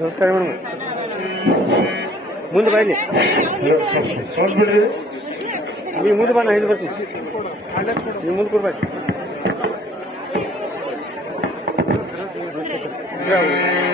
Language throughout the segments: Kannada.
ನಮಸ್ಕಾರ ಮೇಡಮ್. ಮುಂದೆ ಬನ್ನಿ ಸೋಸ್ಬಿಡ್ರಿ ನೀವು ಮುಂದೆ ಬನ್ನ ಹಿಂದೆ ಬರ್ತೀನಿ. ನೀವು ಮುಂದೆ ಕೊಡ್ಬೇಕು Yeah.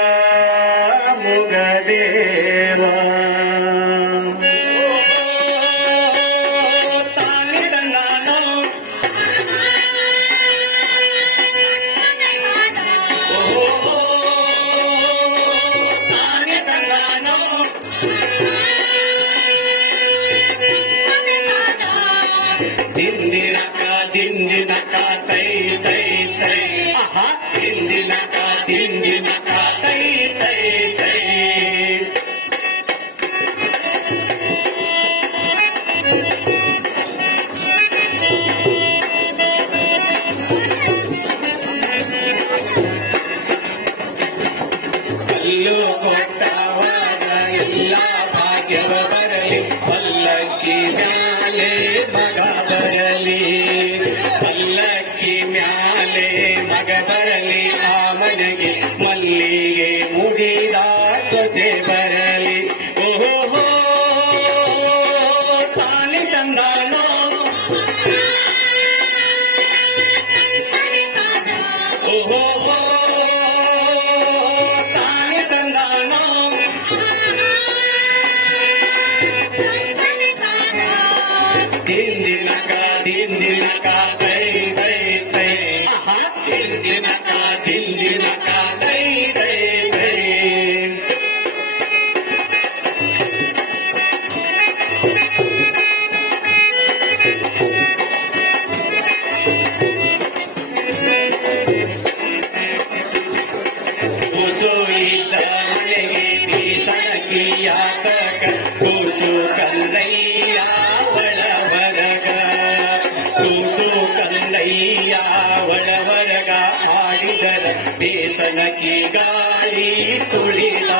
பல்லக்கிலே. சுழிலா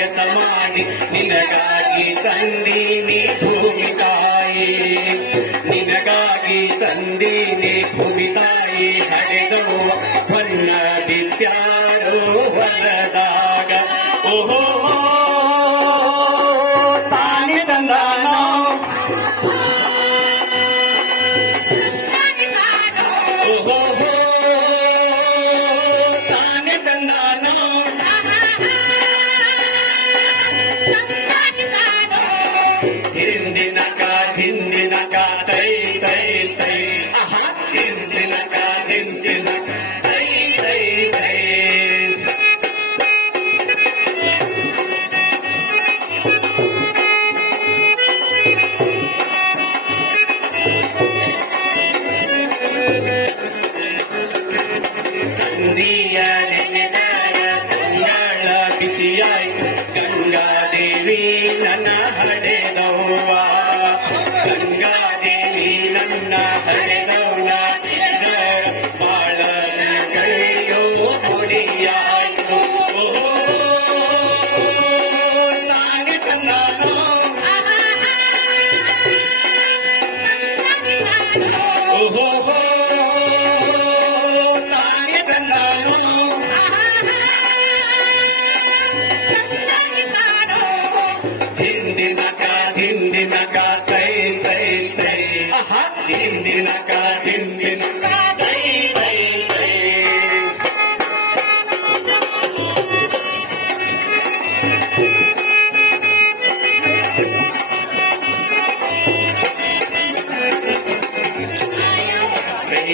ಸಮಯ ಸಮಾನಿ ನಿನಗಾಗಿ ತಂದಿ ನೀ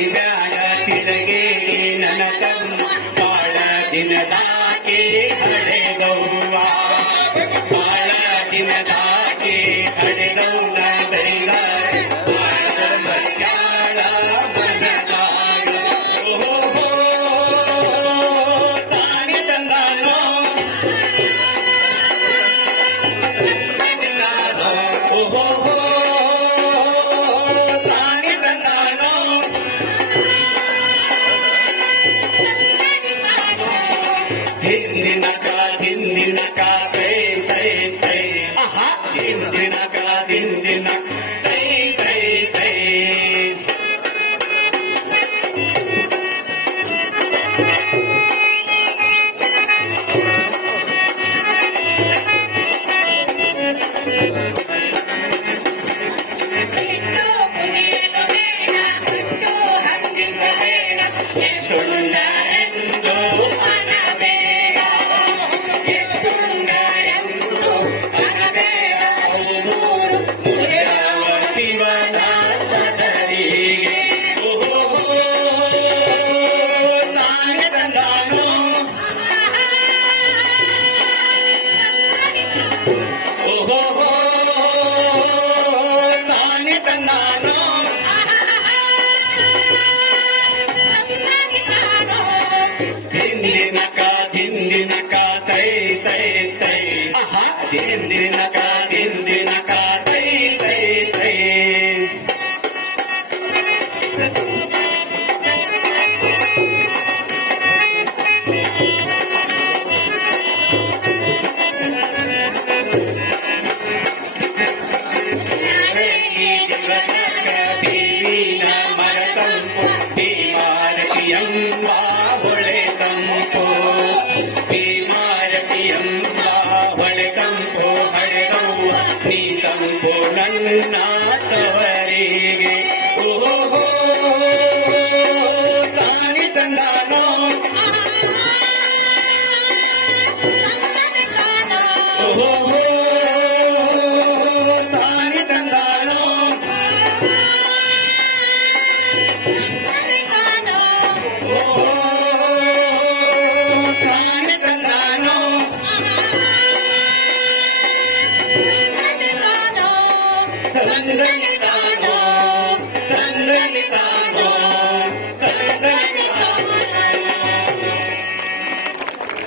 ಬ್ಯಾಡ ತಿರಗೇಡಿ ನನ ತಮ್ಮ ಬಾಳ ದಿನದಾಕೆ ಹಡೆದವ್ವ ಬಾಳ ದಿನದಾಕೆ ಹಡೆದವ್ವ